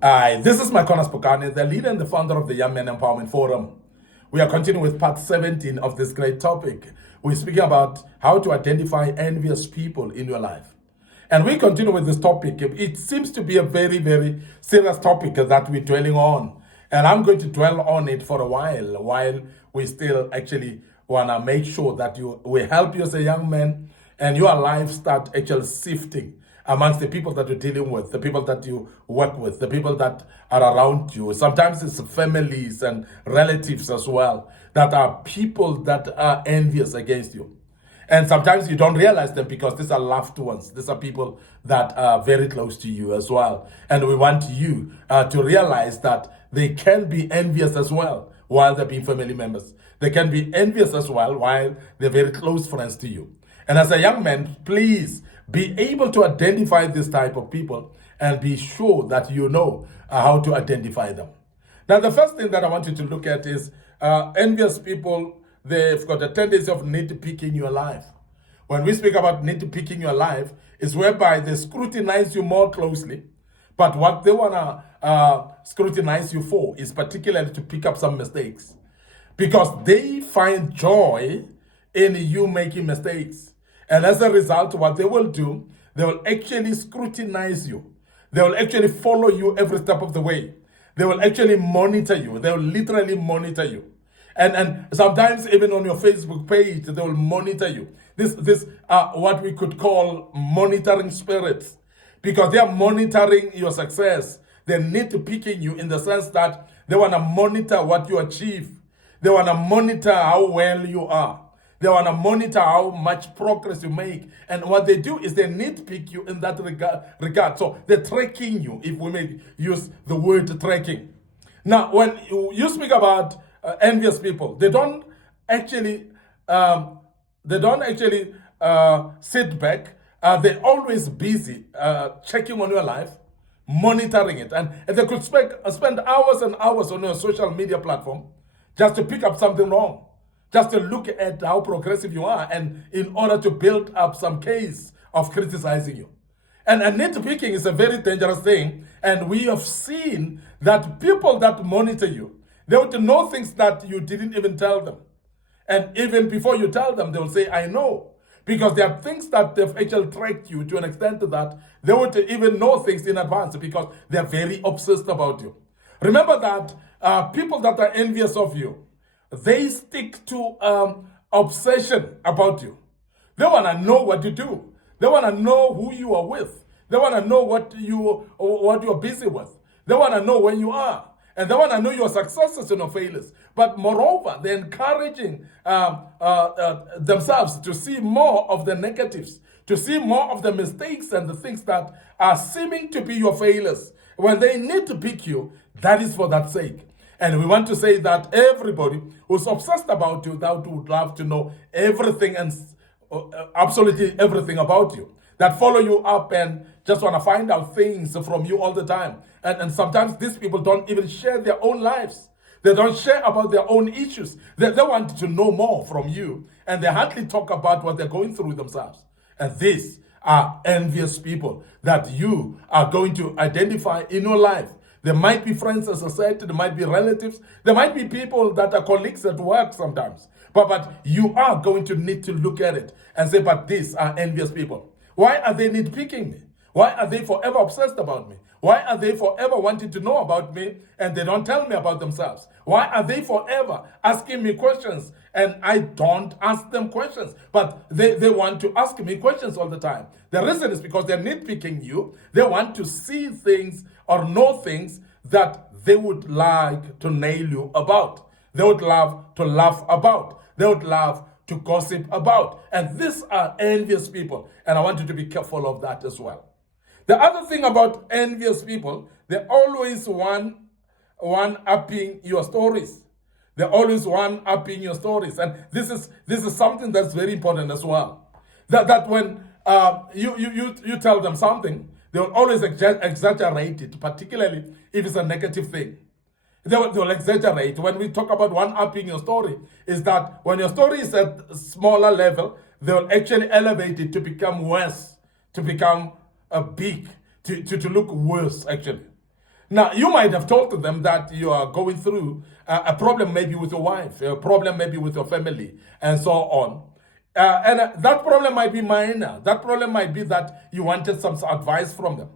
Hi, this is MIcornus Phokane, the leader and the founder of the Young Men Empowerment Forum. We are continuing with part 17 of this great topic. We're speaking about how to identify envious people in your life. And we continue with this topic. It seems to be a very, very serious topic that we're dwelling on. And I'm going to dwell on it for a while we still actually want to make sure that we help you as a young man and your life start actually sifting amongst the people that you're dealing with, the people that you work with, the people that are around you. Sometimes it's families and relatives as well that are people that are envious against you. And sometimes you don't realize them because these are loved ones. These are people that are very close to you as well. And we want you to realize that they can be envious as well while they're being family members. They can be envious as well while they're very close friends to you. And as a young man, please be able to identify this type of people and be sure that you know how to identify them. Now, the first thing that I want you to look at is envious people. They've got a tendency of nitpicking your life. When we speak about nitpicking your life, it's whereby they scrutinize you more closely. But what they want to scrutinize you for is particularly to pick up some mistakes. Because they find joy in you making mistakes. And as a result, what they will do, they will actually scrutinize you. They will actually follow you every step of the way. They will actually monitor you. They will literally monitor you. And sometimes even on your Facebook page, they will monitor you. This are what we could call monitoring spirits, because they are monitoring your success. They're nitpicking you in the sense that they want to monitor what you achieve. They want to monitor how well you are. They want to monitor how much progress you make. And what they do is they nitpick you in that regard. So they're tracking you, if we may use the word tracking. Now, when you speak about envious people, they don't actually sit back. They're always busy checking on your life, monitoring it. And they could spend hours and hours on your social media platform just to pick up something wrong, just to look at how progressive you are, and in order to build up some case of criticizing you. And nitpicking is a very dangerous thing. And we have seen that people that monitor you, they would know things that you didn't even tell them. And even before you tell them, they will say, I know. Because there are things that they've actually tracked you to an extent that they would even know things in advance because they're very obsessed about you. Remember that people that are envious of you, they stick to obsession about you. They want to know what you do. They want to know who you are with. They want to know what you're busy with. They want to know where you are. And they want to know your successes and your failures. But moreover, they're encouraging themselves to see more of the negatives, to see more of the mistakes and the things that are seeming to be your failures. When they need to pick you, that is for that sake. And we want to say that everybody who's obsessed about you, that would love to know everything and absolutely everything about you, that follow you up and just want to find out things from you all the time. And sometimes these people don't even share their own lives. They don't share about their own issues. They want to know more from you. And they hardly talk about what they're going through themselves. And these are envious people that you are going to identify in your life. There might be friends, as I said, there might be relatives, there might be people that are colleagues at work sometimes. But you are going to need to look at it and say, but these are envious people. Why are they nitpicking me? Why are they forever obsessed about me? Why are they forever wanting to know about me and they don't tell me about themselves? Why are they forever asking me questions and I don't ask them questions? But they want to ask me questions all the time. The reason is because they're nitpicking you. They want to see things or know things that they would like to nail you about. They would love to laugh about. They would love to gossip about. And these are envious people. And I want you to be careful of that as well. The other thing about envious people, they always one-upping your stories. They always one-upping your stories. And this is something that's very important as well. That when you tell them something, they will always exaggerate it, particularly if it's a negative thing. They'll exaggerate. When we talk about one-upping your story, is that when your story is at a smaller level, they'll actually elevate it to become worse, to become big, to look worse, actually. Now, you might have told them that you are going through a problem maybe with your wife, a problem maybe with your family, and so on. That problem might be minor. That problem might be that you wanted some advice from them.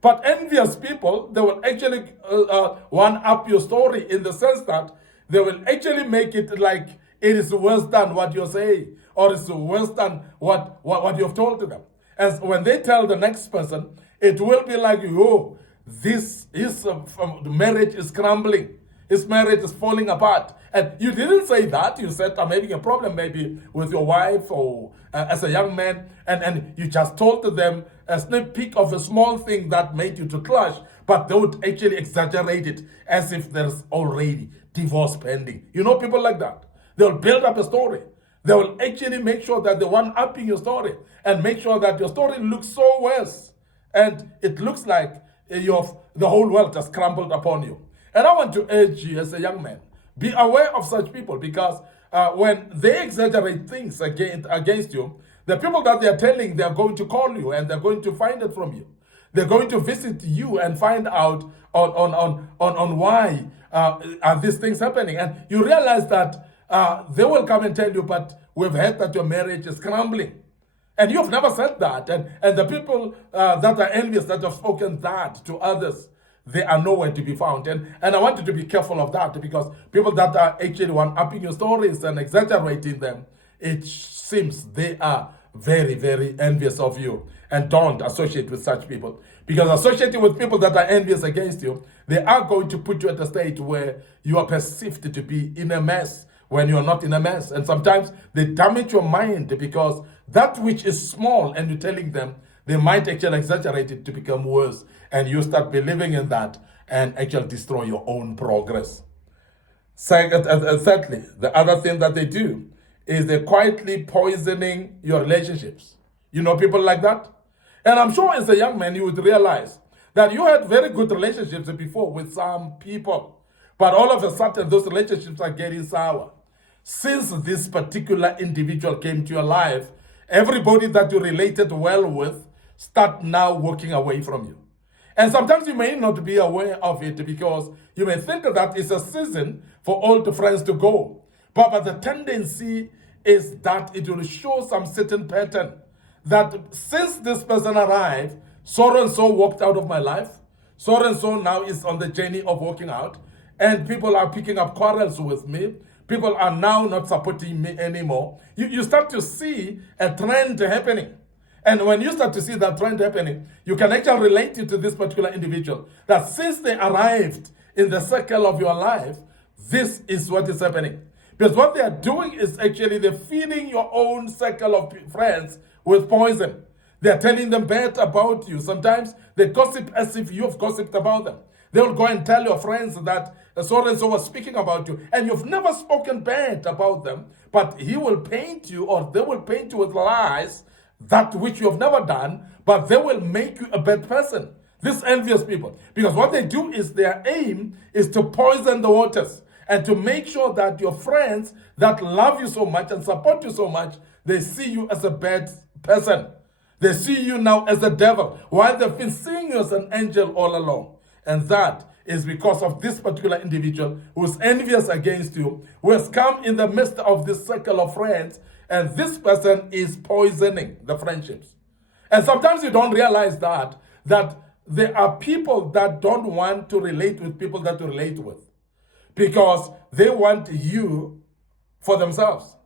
But envious people, they will actually one-up your story in the sense that they will actually make it like it is worse than what you're saying, or it's worse than what you've told to them. And when they tell the next person, it will be like, oh, this is marriage is crumbling. His marriage is falling apart. And you didn't say that. You said, I'm having a problem maybe with your wife or as a young man. And you just told to them a sneak peek of a small thing that made you to clash. But they would actually exaggerate it as if there's already divorce pending. You know people like that. They'll build up a story. They will actually make sure that they one-upping your story and make sure that your story looks so worse. And it looks like the whole world has crumbled upon you. And I want to urge you as a young man, be aware of such people, because when they exaggerate things against you, the people that they're telling, they're going to call you and they're going to find it from you. They're going to visit you and find out on why are these things happening. And you realize that they will come and tell you, but we've heard that your marriage is crumbling. And you've never said that. And the people that are envious, that have spoken that to others, they are nowhere to be found. And I want you to be careful of that, because people that are actually one-upping your stories and exaggerating them, it seems they are very, very envious of you. And don't associate with such people. Because associating with people that are envious against you, they are going to put you at a state where you are perceived to be in a mess when you're not in a mess. And sometimes they damage your mind, because that which is small and you're telling them, they might actually exaggerate it to become worse. And you start believing in that and actually destroy your own progress. Thirdly, the other thing that they do is they're quietly poisoning your relationships. You know people like that? And I'm sure as a young man, you would realize that you had very good relationships before with some people. But all of a sudden, those relationships are getting sour. Since this particular individual came to your life, everybody that you related well with start now walking away from you. And sometimes you may not be aware of it, because you may think that it's a season for old friends to go. But the tendency is that it will show some certain pattern. That since this person arrived, so and so walked out of my life, so and so now is on the journey of walking out, and people are picking up quarrels with me. People are now not supporting me anymore. You start to see a trend happening. And when you start to see that trend happening, you can actually relate it to this particular individual. That since they arrived in the circle of your life, this is what is happening. Because what they are doing is actually they're feeding your own circle of friends with poison. They're telling them bad about you. Sometimes they gossip as if you've gossiped about them. They will go and tell your friends that so and so was speaking about you, and you've never spoken bad about them, but he will paint you, or they will paint you with lies, that which you have never done, but they will make you a bad person. These envious people. Because what they do is their aim is to poison the waters and to make sure that your friends that love you so much and support you so much, they see you as a bad person. They see you now as a devil, while they've been seeing you as an angel all along. And that is because of this particular individual who is envious against you, who has come in the midst of this circle of friends, and this person is poisoning the friendships. And sometimes you don't realize that there are people that don't want to relate with people that you relate with, because they want you for themselves.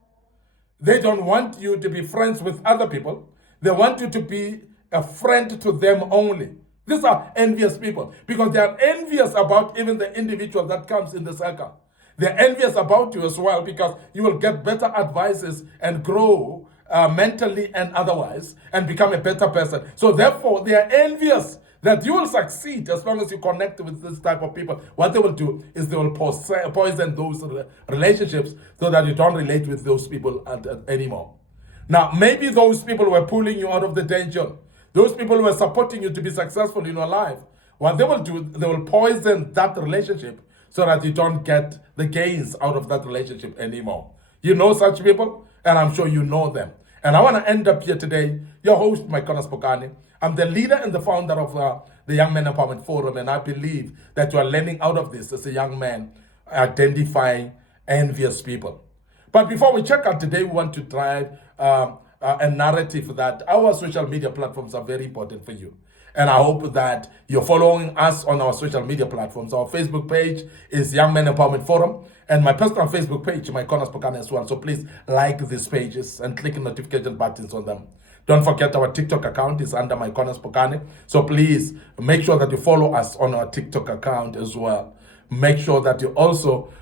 They don't want you to be friends with other people. They want you to be a friend to them only. These are envious people, because they are envious about even the individual that comes in the circle. They're envious about you as well, because you will get better advices and grow mentally and otherwise and become a better person. So therefore, they are envious that you will succeed as long as you connect with this type of people. What they will do is they will poison those relationships so that you don't relate with those people anymore. Now, maybe those people were pulling you out of the danger. Those people were supporting you to be successful in your life. What they will do, they will poison that relationship so that you don't get the gains out of that relationship anymore. You know such people, and I'm sure you know them. And I want to end up here today, your host, MIcornus Phokane. I'm the leader and the founder of the Young Men Empowerment Forum, and I believe that you are learning out of this as a young man, identifying envious people. But before we check out today, we want to drive a narrative that our social media platforms are very important for you. And I hope that you're following us on our social media platforms. Our Facebook page is Young Men Empowerment Forum, and my personal Facebook page, MIcornus Phokane as well. So please like these pages and click notification buttons on them. Don't forget our TikTok account is under MIcornus Phokane. So please make sure that you follow us on our TikTok account as well. Make sure that you also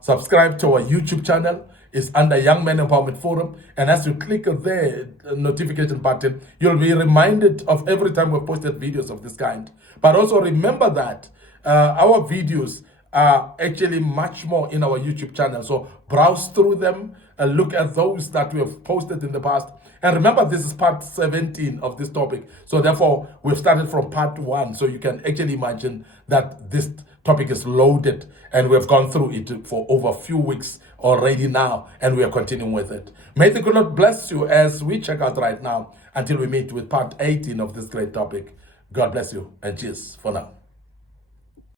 subscribe to our YouTube channel. It's under Young Men Empowerment Forum. And as you click the notification button, you'll be reminded of every time we've posted videos of this kind. But also remember that our videos are actually much more in our YouTube channel. So browse through them and look at those that we have posted in the past. And remember, this is part 17 of this topic. So therefore, we've started from part 1. So you can actually imagine that this topic is loaded, and we've gone through it for over a few weeks already now, and we are continuing with it. May the good Lord bless you as we check out right now until we meet with part 18 of this great topic. God bless you, and cheers for now.